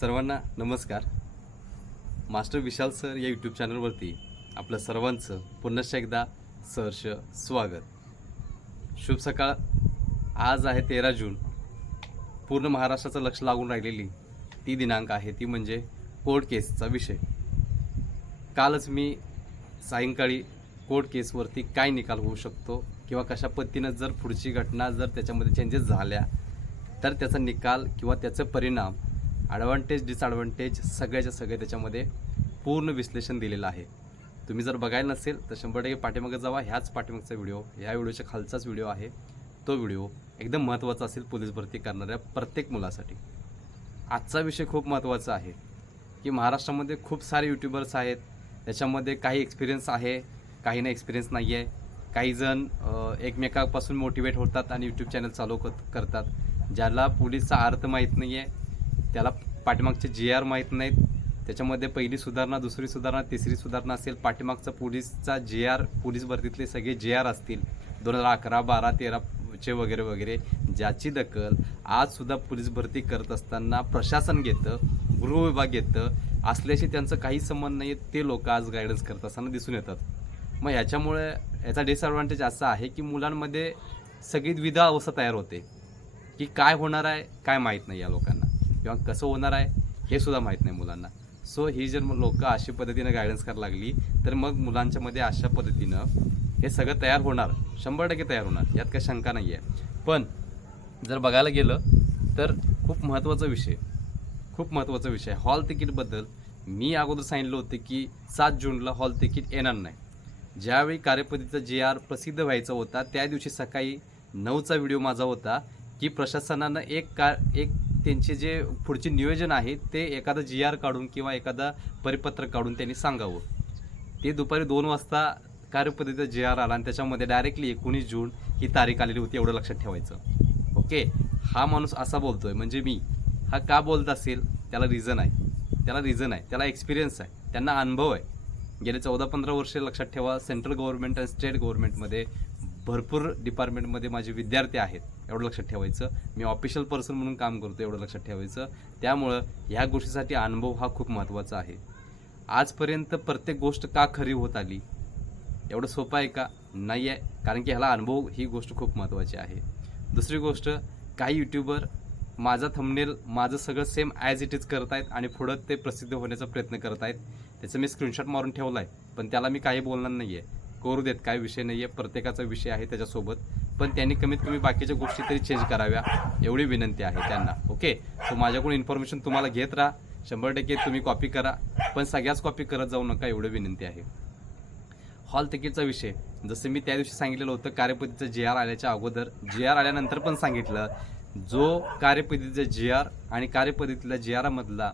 सर्वांना नमस्कार. Master Vishal sir या यूट्यूब चॅनलवरती आपलं सर्वांचं पुन्हा एकदा सहर्ष स्वागत. शुभ सकाळ. आज आहे तेरा जून. पूर्ण महाराष्ट्राचं लक्ष लागून राहिलेली ती दिनांक आहे ती म्हणजे कोर्ट केसचा विषय. कालच मी सायंकाळी कोर्ट केसवरती काय निकाल होऊ शकतो किंवा कशा पद्धतीनं जर पुढची घटना जर त्याच्यामध्ये चेंजेस झाल्या तर त्याचा निकाल किंवा त्याचे परिणाम ॲडव्हान्टेज डिसॲडव्हान्टेज सगळ्याच्या सगळे त्याच्यामध्ये पूर्ण विश्लेषण दिलेलं आहे. तुम्ही जर बघायला नसेल तर शंभर टक्के पाठीमागे जावा. ह्याच पाठीमागचा व्हिडिओ ह्या व्हिडिओच्या खालचाच व्हिडिओ आहे. तो व्हिडिओ एकदम महत्त्वाचा असेल पोलीस भरती करणाऱ्या प्रत्येक मुलासाठी. आजचा विषय खूप महत्त्वाचा आहे की महाराष्ट्रामध्ये खूप सारे यूट्यूबर्स आहेत. त्याच्यामध्ये काही एक्सपिरियन्स आहे काही ना एक्सपिरियन्स नाही आहे काही जण एकमेकापासून मोटिवेट होतात आणि यूट्यूब चॅनल चालू करतात. ज्याला पोलीसचा अर्थ माहीत नाही आहे त्याला पाठीमागचे जे आर माहीत नाहीत. त्याच्यामध्ये पहिली सुधारणा दुसरी सुधारणा तिसरी सुधारणा असेल. पाठीमागचा पोलीसचा जे आर पोलीस भरतीतले सगळे जे आर असतील. दोन हजार अकरा बारा तेराचे वगैरे वगैरे. ज्याची दखल आजसुद्धा पोलीस भरती करत असताना प्रशासन घेतं गृह विभाग घेतं. असल्याशी त्यांचं काही संबंध नाही ते लोक आज गायडन्स करत असताना दिसून येतात. मग ह्याच्यामुळे याचा डिसएडव्हान्टेज असा आहे की मुलांमध्ये सगळी द्विधा अवस्था तयार होते. की काय होणार आहे काय माहीत नाही या लोकांना. किंवा कसं होणार आहे हे सुद्धा माहीत नाही मुलांना. सो ही जर लोक अशा पद्धतीनं गायडन्स करायला लागली तर मग मुलांच्या मध्ये अशा पद्धतीनं हे सगळं तयार होणार. शंभर टक्के तयार होणार. यात काही शंका नाही आहे पण जर बघायला गेलं तर खूप महत्त्वाचा विषय खूप महत्त्वाचा विषय. हॉल तिकीटबद्दल मी अगोदर सांगितलं होतं की सात जूनला हॉल तिकीट येणार नाही. ज्यावेळी कार्यपद्धतीचा जे आर प्रसिद्ध व्हायचा होता त्या दिवशी सकाळी नऊचा व्हिडिओ माझा होता की प्रशासनानं एक का एक त्यांचे जे पुढचे नियोजन आहे ते एखादा जी आर काढून किंवा एखादा परिपत्रक काढून त्यांनी सांगावं. ते दुपारी दोन वाजता कार्यपद्धतीचा जी आर आला आणि त्याच्यामध्ये डायरेक्टली एकोणीस जून ही तारीख आलेली होती एवढं लक्षात ठेवायचं. ओके? हा माणूस असा बोलतोय म्हणजे मी. हा का बोलत असेल? त्याला रिझन आहे. त्याला रिझन आहे. त्याला एक्सपिरियन्स आहे. त्यांना अनुभव आहे. गेले चौदा पंधरा वर्षे लक्षात ठेवा सेंट्रल गव्हर्नमेंट आणि स्टेट गव्हर्नमेंटमध्ये भरपूर डिपार्टमेंटमध्ये माझे विद्यार्थी आहेत. एवढं लक्षात ठेवायचं. मी ऑफिशियल पर्सन म्हणून काम करतो एवढं लक्षात ठेवायचं. त्यामुळं ह्या गोष्टीसाठी अनुभव हा खूप महत्त्वाचा आहे. आजपर्यंत प्रत्येक गोष्ट का खरी होत आली? एवढं सोपं आहे का? नाही आहे. कारण की ह्याला अनुभव ही गोष्ट खूप महत्त्वाची आहे. दुसरी गोष्ट काही यूट्यूबर माझा थंबनेल माझं सगळं सेम ॲज इट इज करत आहेत आणि पुढं ते प्रसिद्ध होण्याचा प्रयत्न करत आहेत त्याचं मी स्क्रीनशॉट मारून ठेवला आहे पण त्याला मी काही बोलणार नाही आहे करू देत. काय विषय नाही आहे प्रत्येकाचा विषय आहे त्याच्यासोबत. पण त्यांनी कमीत कमी बाकीच्या गोष्टी तरी चेंज कराव्या एवढी विनंती आहे त्यांना. ओके सो माझ्याकडून इन्फॉर्मेशन तुम्हाला घेत राहा. शंभर टक्के तुम्ही कॉपी करा. पण सगळ्याच कॉपी करत जाऊ नका एवढी विनंती आहे. हॉल तिकीटचा विषय. जसं मी त्या दिवशी सांगितलेलं होतं कार्यपद्धतीचं जे आर आल्याच्या अगोदर. जे आर आल्यानंतर पण सांगितलं जो कार्यपद्धतीचा जे आर आणि कार्यपद्धतीतल्या जे आरमधला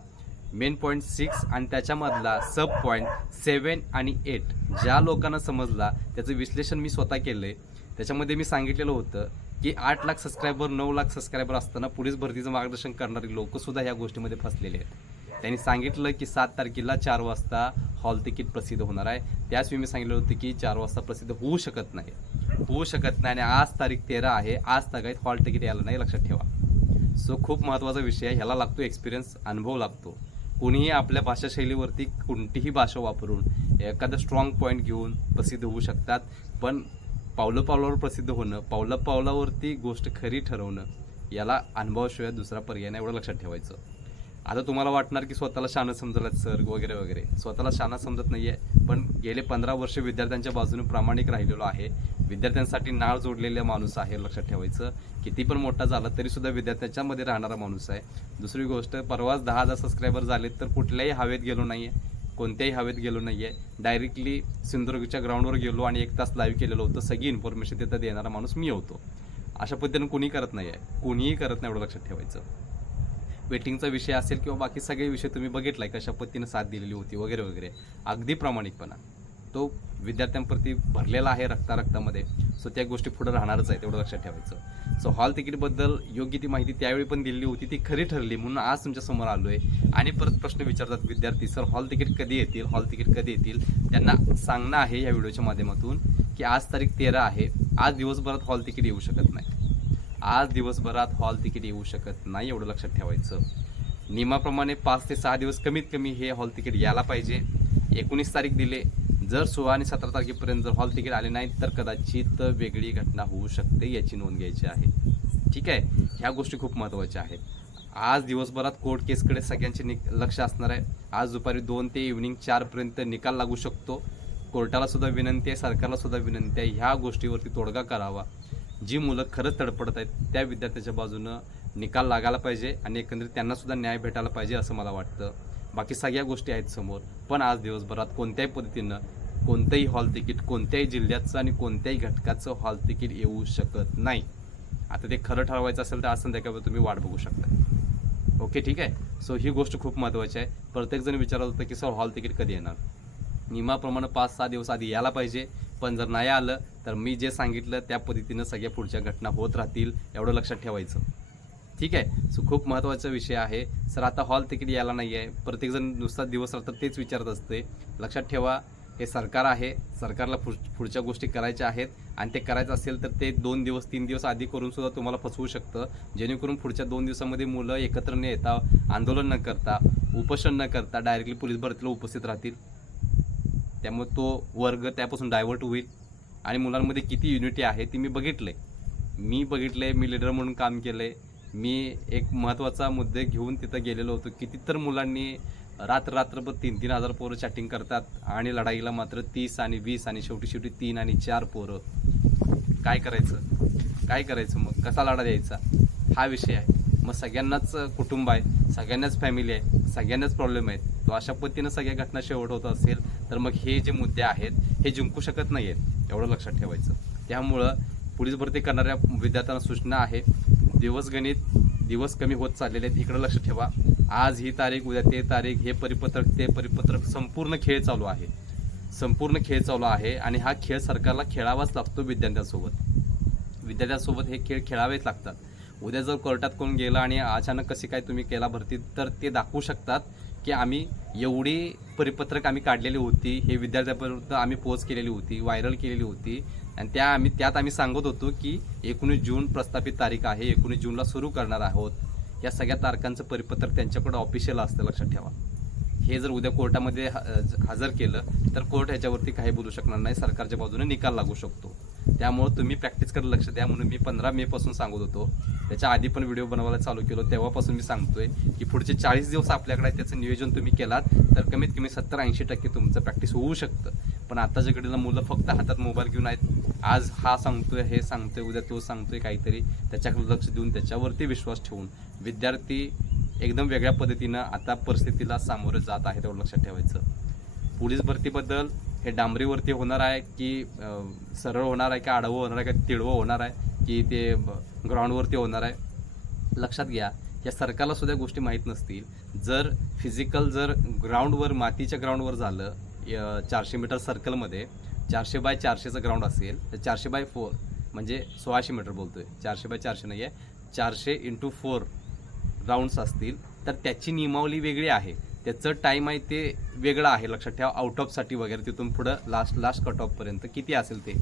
मेन पॉईंट सिक्स आणि त्याच्यामधला सब पॉईंट सेवन आणि एट ज्या लोकांना समजला त्याचं विश्लेषण मी स्वतः केलं आहे त्याच्यामध्ये मी सांगितलेलं होतं की आठ लाख सबस्क्रायबर नऊ लाख सबस्क्रायबर असताना पोलीस भरतीचं मार्गदर्शन करणारी लोकसुद्धा ह्या गोष्टीमध्ये फसलेले आहेत. त्यांनी सांगितलं की सात तारखेला चार वाजता हॉल तिकीट प्रसिद्ध होणार आहे. त्याच मी सांगितलं होतं की चार वाजता प्रसिद्ध होऊ शकत नाही. होऊ शकत नाही आणि आज तारीख तेरा आहे. आज तागायत हॉल तिकीट यायला नाही लक्षात ठेवा. सो खूप महत्त्वाचा विषय आहे. ह्याला लागतो एक्सपिरियन्स अनुभव लागतो. कोणीही आपल्या भाषाशैलीवरती कोणतीही भाषा वापरून एखादा स्ट्रॉंग पॉईंट घेऊन प्रसिद्ध होऊ शकतात. पण पावलं पावलावर प्रसिद्ध होणं पावलं पावलावरती गोष्ट खरी ठरवणं याला अनुभवाशिवाय दुसरा पर्याय नाही एवढं लक्षात ठेवायचं. आता तुम्हाला वाटणार की स्वतःला शानं समजलं सर वगैरे वगैरे. स्वतःला शाणं समजत नाही आहे पण गेले पंधरा वर्ष विद्यार्थ्यांच्या बाजूने प्रामाणिक राहिलेलो आहे. विद्यार्थ्यांसाठी नाळ जोडलेला माणूस आहे लक्षात ठेवायचं. किती पण मोठा झाला तरी सुद्धा विद्यार्थ्यांच्यामध्ये राहणारा माणूस आहे. दुसरी गोष्ट परवाच दहा हजार सबस्क्रायबर झालेत तर कुठल्याही हवेत गेलो नाही आहे कोणत्याही हवेत गेलो नाही आहे डायरेक्टली सिंधुदुर्गच्या ग्राउंडवर गेलो आणि एक तास लाईव्ह केलेलं होतं. सगळी इन्फॉर्मेशन तिथं देणारा माणूस मी होतो. अशा पद्धतीनं कोणी करत नाही आहे कोणीही करत नाही एवढं लक्षात ठेवायचं. वेटिंगचा विषय असेल किंवा बाकी सगळे विषय तुम्ही बघितलाय कशा पद्धतीनं साथ दिलेली होती वगैरे वगैरे. अगदी प्रामाणिकपणा. तो विद्यार्थ्यांप्रती भरलेला आहे रक्ता रक्तामध्ये सो त्या गोष्टी पुढे राहणारच आहे तेवढं लक्षात ठेवायचं. सो हॉल तिकीटबद्दल योग्य ती माहिती त्यावेळी पण दिलेली होती ती खरी ठरली म्हणून आज तुमच्यासमोर आलो आहे आणि परत प्रश्न विचारतात विद्यार्थी सर हॉल तिकीट कधी येतील? हॉल तिकीट कधी येतील? त्यांना सांगणं आहे या व्हिडिओच्या माध्यमातून की आज तारीख तेरा आहे. आज दिवसभरात हॉल तिकीट येऊ शकत नाही. आज दिवसभरात हॉल तिकीट येऊ शकत नाही एवढं लक्षात ठेवायचं. नियमाप्रमाणे पाच ते सहा दिवस कमीत कमी हे हॉल तिकीट यायला पाहिजे. एकोणीस तारीख दिले जर सोळा आणि सतरा तारखेपर्यंत जर हॉल तिकीट आले नाही तर कदाचित वेगळी घटना होऊ शकते याची नोंद घ्यायची आहे. ठीक आहे? ह्या गोष्टी खूप महत्त्वाच्या आहेत. आज दिवसभरात कोर्ट केसकडे सगळ्यांचे नि लक्ष असणार आहे. आज दुपारी दोन ते इव्हनिंग चारपर्यंत निकाल लागू शकतो. कोर्टाला सुद्धा विनंती आहे सरकारला सुद्धा विनंती आहे ह्या गोष्टीवरती तोडगा करावा. जी मुलं खरंच तडपडत आहेत त्या विद्यार्थ्याच्या बाजूनं निकाल लागायला पाहिजे आणि एकंदरीत त्यांनासुद्धा न्याय भेटायला पाहिजे असं मला वाटतं. बाकी सगळ्या गोष्टी आहेत समोर. पण आज दिवसभरात कोणत्याही पद्धतीनं कोणतंही हॉल तिकीट कोणत्याही जिल्ह्याचं आणि कोणत्याही घटकाचं हॉल तिकीट येऊ शकत नाही. आता ते खरं ठरवायचं असेल तर आज संध्याकाळी तुम्ही वाट बघू शकता. ओके ठीक आहे? सो ही गोष्ट खूप महत्त्वाची आहे. प्रत्येकजण विचारत होतं की सर हॉल तिकीट कधी येणार? नियमाप्रमाणे पाच सहा दिवस आधी यायला पाहिजे. पण जर नाही आलं तर मी जे सांगितलं त्या पद्धतीनं सगळ्या पुढच्या घटना होत राहतील एवढं लक्षात ठेवायचं. ठीक आहे. सो खूप महत्त्वाचा विषय आहे. सर आता हॉल तिकीट यायला नाही आहे प्रत्येकजण नुसता दिवस रात्र तेच विचारत असते. लक्षात ठेवा हे सरकार आहे. सरकारला पुढ पुढच्या गोष्टी करायच्या आहेत. आणि ते करायचं असेल तर ते दोन दिवस तीन दिवस आधी करून सुद्धा तुम्हाला फसवू शकतं. जेणेकरून पुढच्या दोन दिवसामध्ये मुलं एकत्र न येता आंदोलन न करता उपोषण न करता डायरेक्टली पोलीस भरतीला उपस्थित राहतील. त्यामुळे तो वर्ग त्यापासून डायव्हर्ट होईल. आणि मुलांमध्ये किती युनिटी आहे ती मी बघितले मी बघितले मी लीडर म्हणून काम केलं आहे मी एक महत्त्वाचा मुद्दे घेऊन तिथं गेलेलो होतो. किती तर मुलांनी रात्र रात्रभर तीन तीन हजार पोरं चॅटिंग करतात आणि लढाईला मात्र तीस आणि वीस आणि शेवटी शेवटी तीन आणि चार पोरं. काय करायचं? काय करायचं मग? कसा लढा द्यायचा? हा विषय आहे. मग सगळ्यांनाच कुटुंब आहे सगळ्यांनाच फॅमिली आहे सगळ्यांनाच प्रॉब्लेम आहेत. तो अशा पद्धतीनं सगळ्या घटना शेवट होत असेल तर मग हे जे मुद्दे आहेत हे जिंकू शकत नाही आहेत एवढं लक्षात ठेवायचं. त्यामुळं पोलीस भरती करणाऱ्या विद्यार्थ्यांना सूचना आहे दिवसगणित दिवस कमी होत चाललेले आहेत इकडं लक्ष ठेवा. आज ही तारीख उद्या ते तारीख हे परिपत्रक ते परिपत्रक संपूर्ण खेळ चालू आहे. संपूर्ण खेळ चालू आहे आणि हा खेळ सरकारला खेळावाच लागतो विद्यार्थ्यांसोबत. विद्यार्थ्यांसोबत हे खेळ खेळावेच लागतात. उद्या जर कोर्टात कोण गेला आणि अचानक कशी काय तुम्ही केला भरती तर ते दाखवू शकतात की आम्ही एवढी परिपत्रक आम्ही काढलेली होती हे विद्यार्थ्यापर्यंत आम्ही पोच केलेली होती व्हायरल केलेली होती. आणि त्या आम्ही त्यात आम्ही सांगत होतो की एकोणीस जून प्रस्थापित तारीख आहे एकोणीस जूनला सुरू करणार आहोत. या सगळ्या तारखांचं परिपत्रक त्यांच्याकडे ऑफिशियल असतं लक्षात ठेवा. हे जर उद्या कोर्टामध्ये हजर केलं तर कोर्ट ह्याच्यावरती काही बोलू शकणार नाही सरकारच्या बाजूने निकाल लागू शकतो. त्यामुळं तुम्ही प्रॅक्टिस करायला लक्ष द्या म्हणून मी पंधरा मे पासून सांगत होतो. त्याच्या आधी पण व्हिडिओ बनवायला चालू केलो तेव्हापासून मी सांगतोय की पुढचे चाळीस दिवस आपल्याकडे त्याचं नियोजन तुम्ही केलात तर कमीत कमी सत्तर ऐंशी टक्के तुमचं प्रॅक्टिस होऊ शकतं. पण आताच्या घडीला मुलं फक्त हातात मोबाईल घेऊन आहेत. आज हा सांगतोय हे सांगतोय उद्या तो सांगतोय काहीतरी त्याच्याकडे लक्ष देऊन त्याच्यावरती विश्वास ठेवून. विद्यार्थी एकदम वेगळ्या पद्धतीनं आता परिस्थितीला सामोरं जात आहे तेवढं लक्षात ठेवायचं. पोलीस भरतीबद्दल हे डांबरीवरती होणार आहे की सरळ होणार आहे का आडवं होणार आहे का तिळवं होणार आहे की ते ग्राउंडवरती होणार आहे? लक्षात घ्या या सरकारला सुद्धा गोष्टी माहीत नसतील. जर फिजिकल जर ग्राउंडवर मातीच्या ग्राउंडवर झालं य- चारशे मीटर सर्कलमध्ये चारशे बाय चारशेचं ग्राउंड असेल तर चारशे बाय फोर म्हणजे सोळाशे मीटर बोलतोय. चारशे बाय चारशे नाही आहे चारशे इंटू फोर राऊंड्स असतील तर त्याची नियमावली वेगळी आहे. त्याचं टाईम आहे ते वेगळं आहे लक्षात ठेवा. आउट ऑफसाठी वगैरे तिथून पुढं लास्ट लास्ट कट ऑफपर्यंत किती असेल ते.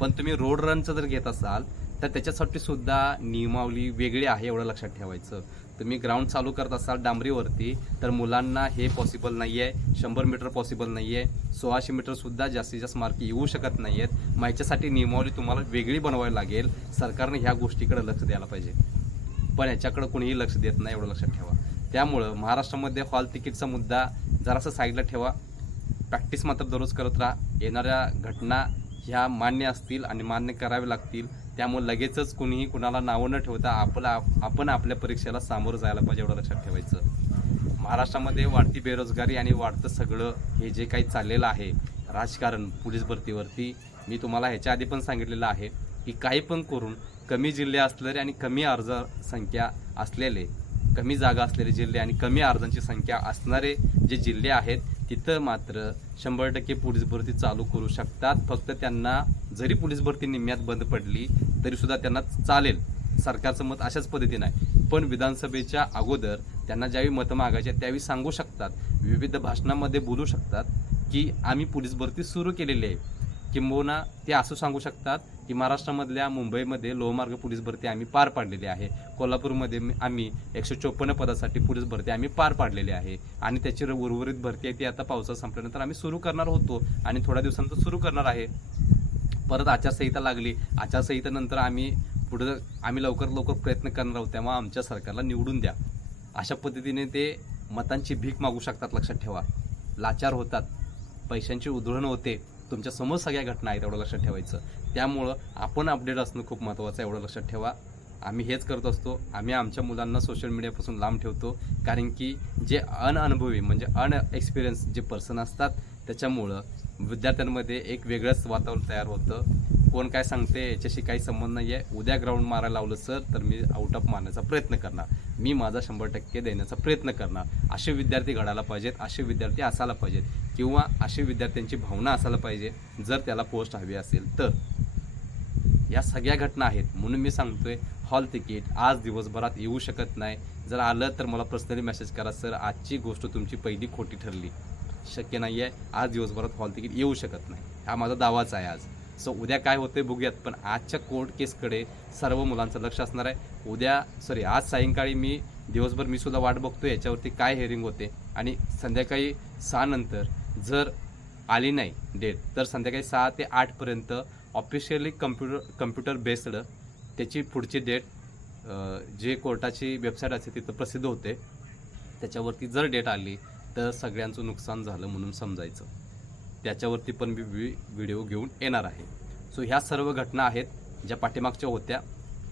पण तुम्ही रोड रनचं जर घेत असाल तर त्याच्यासाठी सुद्धा नियमावली वेगळी आहे एवढं लक्षात ठेवायचं. तुम्ही ग्राउंड चालू करत असाल डांबरीवरती तर मुलांना हे पॉसिबल नाही आहे शंभर मीटर पॉसिबल नाही आहे सोळाशे मीटरसुद्धा जास्तीत जास्त मार्क येऊ शकत नाही आहेत मग ह्याच्यासाठी नियमावली तुम्हाला वेगळी बनवावी लागेल. सरकारने ह्या गोष्टीकडे लक्ष द्यायला पाहिजे. पण ह्याच्याकडे कोणीही लक्ष देत नाही एवढं लक्षात ठेवा. त्यामुळं महाराष्ट्रामध्ये हॉल तिकीटचा मुद्दा जरासा साईडला ठेवा. प्रॅक्टिस मात्र दररोज करत राहा. येणाऱ्या घटना ह्या मान्य असतील आणि मान्य करावे लागतील. त्यामुळे लगेचच कुणीही कुणाला नावं न ठेवता आपला आपण आपल्या परीक्षेला सामोरं जायला पाहिजे एवढं लक्षात ठेवायचं. महाराष्ट्रामध्ये वाढती बेरोजगारी आणि वाढतं सगळं हे जे काही चाललेलं आहे राजकारण पोलीस भरतीवरती मी तुम्हाला ह्याच्या आधी पण सांगितलेलं आहे की काही पण करून कमी जिल्हे असलेले आणि कमी अर्ज संख्या असलेले कमी जागा असलेले जिल्हे आणि कमी अर्जांची संख्या असणारे जे जिल्हे आहेत तिथं मात्र शंभर टक्के पोलीस भरती चालू करू शकतात. फक्त त्यांना जरी पोलीस भरती निम्म्यात बंद पडली तरीसुद्धा त्यांना चालेल. सरकारचं मत अशाच पद्धतीनं आहे. पण विधानसभेच्या अगोदर त्यांना ज्यावेळी मतं मागायची आहेत, त्यावेळी सांगू शकतात. विविध भाषणामध्ये बोलू शकतात की आम्ही पोलीस भरती सुरू केलेली आहे. किंबहुना ते असं सांगू शकतात की महाराष्ट्रामधल्या मुंबईमध्ये लोहमार्ग पोलीस भरती आम्ही पार पाडलेली आहे. कोल्हापूरमध्ये आम्ही एकशे चोपन्न पदासाठी पोलीस भरती आम्ही पार पाडलेली आहे. आणि त्याची उर्वरित भरती आहे ती आता पावसात संपल्यानंतर आम्ही सुरू करणार होतो. आणि थोड्या दिवसानंतर सुरू करणार आहे. परत आचारसंहिता लागली. आचारसंहितेनंतर आम्ही पुढं आम्ही लवकर लवकर प्रयत्न करणार आहोत. तेव्हा आमच्या सरकारला निवडून द्या. अशा पद्धतीने ते मतांची भीक मागू शकतात. लक्षात ठेवा. लाचार होतात. पैशांची उधळण होते. तुमच्यासमोर सगळ्या घटना आहेत एवढं लक्षात ठेवायचं. त्यामुळं आपण अपडेट असणं खूप महत्त्वाचं आहे एवढं लक्षात ठेवा. आम्ही हेच करत असतो आम्ही आमच्या मुलांना सोशल मीडियापासून लांब ठेवतो कारण की जे अनअनुभवी म्हणजे अनएक्सपिरियन्स जे पर्सन असतात त्याच्यामुळं विद्यार्थ्यांमध्ये एक वेगळंच वातावरण तयार होतं. कोण काय सांगते याच्याशी काही संबंध नाही आहे उद्या ग्राउंड मारायला लावलं सर तर मी आउट ऑफ मारण्याचा प्रयत्न करणार. मी माझा शंभर टक्के देण्याचा प्रयत्न करणार. असे विद्यार्थी घडायला पाहिजेत असे विद्यार्थी असायला पाहिजेत किंवा असे विद्यार्थ्यांची भावना असायला पाहिजे जर त्याला पोस्ट हवी असेल तर. या सगळ्या घटना आहेत म्हणून मी सांगतोय हॉल तिकीट आज दिवसभरात येऊ शकत नाही. जर आलं तर मला पर्सनली मेसेज करा सर आजची गोष्ट तुमची पहिली खोटी ठरली. शक्य नाही आहे आज दिवसभरात हॉल तिकीट येऊ शकत नाही. हा माझा दावाच आहे आज. सो उद्या काय होते बघूयात पण आजच्या कोर्ट केसकडे सर्व मुलांचं लक्ष असणार आहे. उद्या सॉरी आज सायंकाळी मी दिवसभर मी सुद्धा वाट बघतो याच्यावरती काय हेअरिंग होते. आणि संध्याकाळी सहा नंतर जर आली नाही डेट तर संध्याकाळी सहा ते आठपर्यंत ऑफिशियली कम्प्युटर कम्प्युटर बेस्ड त्याची पुढची डेट जे कोर्टाची वेबसाईट असते तिथं प्रसिद्ध होते. त्याच्यावरती जर डेट आली तर सगळ्यांचं नुकसान झालं म्हणून समजायचं. त्याच्यावरती पण मी व्हिडिओ घेऊन येणार आहे. सो ह्या सर्व घटना आहेत ज्या पाठीमागच्या होत्या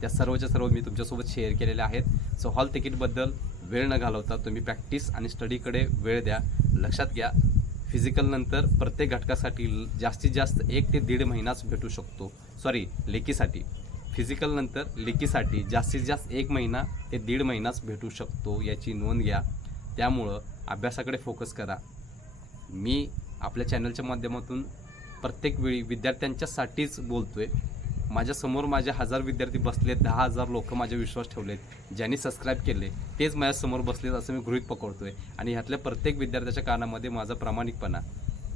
त्या सर्वच्या सर्व मी तुमच्यासोबत शेअर केलेल्या आहेत. सो हॉल तिकीटबद्दल वेळ न घालवता तुम्ही प्रॅक्टिस आणि स्टडीकडे वेळ द्या. लक्षात घ्या फिजिकल नंतर प्रत्येक घटकासाठी ल- जास्तीत जास्त एक ते दीड महिनाच भेटू शकतो. सॉरी लेकीसाठी. फिजिकल नंतर लेकीसाठी जास्तीत जास्त एक महिना ते दीड महिनाच भेटू शकतो याची नोंद घ्या. त्यामुळं अभ्यासाकडे फोकस करा. मी आपल्या चॅनलच्या माध्यमातून प्रत्येक वेळी विद्यार्थ्यांच्यासाठीच बोलतो आहे माझ्यासमोर माझे हजार विद्यार्थी बसलेत दहा हजार लोक माझे विश्वास ठेवलेत ज्यांनी सबस्क्राईब केले तेच माझ्यासमोर बसलेत असं मी गृहित पकडतोय. आणि ह्यातल्या प्रत्येक विद्यार्थ्याच्या कानामध्ये माझा प्रामाणिकपणा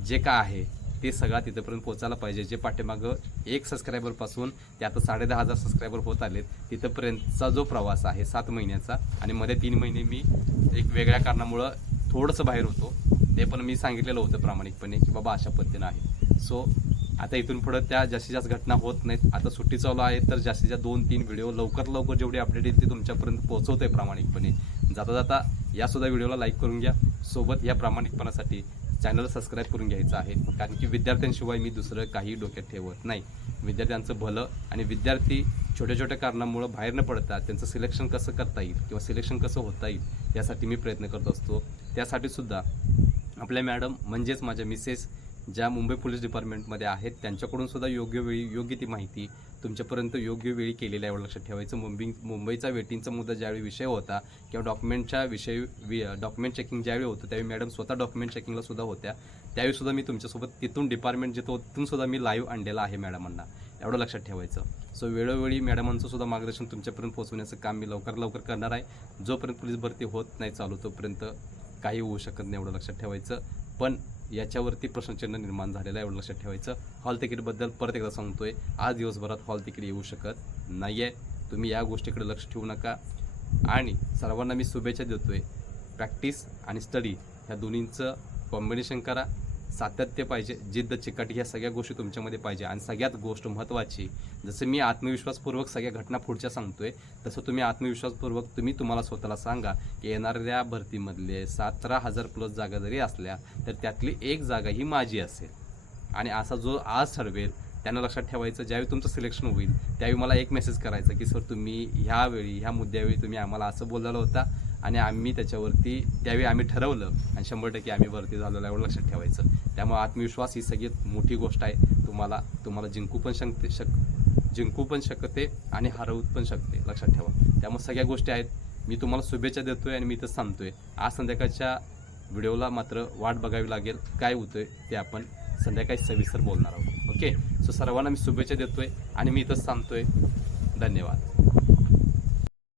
जे का आहे ते सगळा तिथंपर्यंत पोचायला पाहिजे. जे पाठीमागं एक सबस्क्रायबरपासून ते आता साडे दहा हजार सबस्क्रायबर होत आलेत तिथंपर्यंतचा जो प्रवास आहे सात महिन्याचा आणि मध्ये तीन महिने मी एक वेगळ्या कारणामुळं थोडंसं बाहेर होतो. ते पण मी सांगितलेलं होतं प्रामाणिकपणे की बाबा अशा पद्धतीनं आहे. सो आता इथून पुढं त्या जास्तीत जास्त घटना होत नाहीत. आता सुट्टी चालू आहे तर जास्तीत जास्त दोन तीन व्हिडिओ लवकर लवकर जेवढे अपडेट येईल ते तुमच्यापर्यंत आहे प्रामाणिकपणे. जाता जाता या सुद्धा व्हिडिओला लाईक करून घ्या. सोबत या प्रामाणिकपणासाठी चॅनल सबस्क्राईब करून घ्यायचं आहे. कारण की विद्यार्थ्यांशिवाय मी दुसरं काही डोक्यात ठेवत नाही. विद्यार्थ्यांचं भलं आणि विद्यार्थी छोट्या छोट्या कारणामुळं बाहेर न पडता त्यांचं सिलेक्शन कसं करता येईल किंवा सिलेक्शन कसं होता येईल यासाठी मी प्रयत्न करत असतो. त्यासाठी सुद्धा आपल्या मॅडम म्हणजेच माझ्या मिसेस ज्या मुंबई पोलीस डिपार्टमेंटमध्ये आहेत त्यांच्याकडून सुद्धा योग्य वेळी योग्य ती माहिती तुमच्यापर्यंत योग्य वेळी केलेलं आहे एवढं लक्षात ठेवायचं. मुंबई मुंबईचा वेटिंगचा मुद्दा ज्यावेळी विषय होता किंवा डॉक्युमेंटच्या विषयी वि डॉक्युमेंट चेकिंग ज्यावेळी होतं त्यावेळी मॅडम स्वतः डॉक्युमेंट चेकिंगला सुद्धा होत्या. त्यावेळी सुद्धा मी तुमच्यासोबत तिथून डिपार्टमेंट जिथं तिथून सुद्धा मी लाईव्ह आणलेला आहे मॅडमांना. एवढं लक्षात ठेवायचं. सो वेळोवेळी मॅडमांचं सुद्धा मार्गदर्शन तुमच्यापर्यंत पोहोचवण्याचं काम मी लवकर लवकर करणार आहे. जोपर्यंत पोलीस भरती होत नाही चालू तोपर्यंत काही होऊ शकत नाही एवढं लक्षात ठेवायचं. पण याच्यावरती प्रश्नचिन्ह निर्माण झालेलं आहे एवढं लक्षात ठेवायचं. हॉल तिकीटबद्दल परत एकदा सांगतोय आज दिवसभरात हॉल तिकीट येऊ शकत नाही आहे तुम्ही या गोष्टीकडे लक्ष ठेवू नका. आणि सर्वांना मी शुभेच्छा देतोय प्रॅक्टिस आणि स्टडी ह्या दोन्हींचं कॉम्बिनेशन करा. सातत्य पाहिजे जिद्द चिकट ह्या सगळ्या गोष्टी तुमच्यामध्ये पाहिजे. आणि सगळ्यात गोष्ट महत्त्वाची जसं मी आत्मविश्वासपूर्वक सगळ्या घटना पुढच्या सांगतोय तसं तुम्ही आत्मविश्वासपूर्वक तुम्ही तुम्हाला स्वतःला सांगा की येणाऱ्या भरतीमधले सतरा हजार प्लस जागा जरी असल्या तर त्यातली एक जागा ही माझी असेल. आणि असा जो आज ठरवेल त्यांना लक्षात ठेवायचं ज्यावेळी तुमचं सिलेक्शन होईल त्यावेळी मला एक मेसेज करायचा की सर तुम्ही ह्यावेळी ह्या मुद्द्यावेळी तुम्ही आम्हाला असं बोललेला होता आणि आम्ही त्याच्यावरती त्यावेळी आम्ही ठरवलं आणि शंभर टक्के आम्ही वरती झालेलो एवढं लक्षात ठेवायचं. त्यामुळे आत्मविश्वास ही सगळ्यात मोठी गोष्ट आहे. तुम्हाला तुम्हाला जिंकू पण शकते शक जिंकू पण शकते आणि हरवू पण शकते लक्षात ठेवा. त्यामुळे सगळ्या गोष्टी आहेत. मी तुम्हाला शुभेच्छा देतोय आणि मी इथं सांगतोय आज संध्याकाळच्या व्हिडिओला मात्र वाट बघावी लागेल काय होतंय ते आपण संध्याकाळी सविस्तर बोलणार आहोत. ओके? सो सर्वांना मी शुभेच्छा देतोय आणि मी इथंच थांबतोय. धन्यवाद.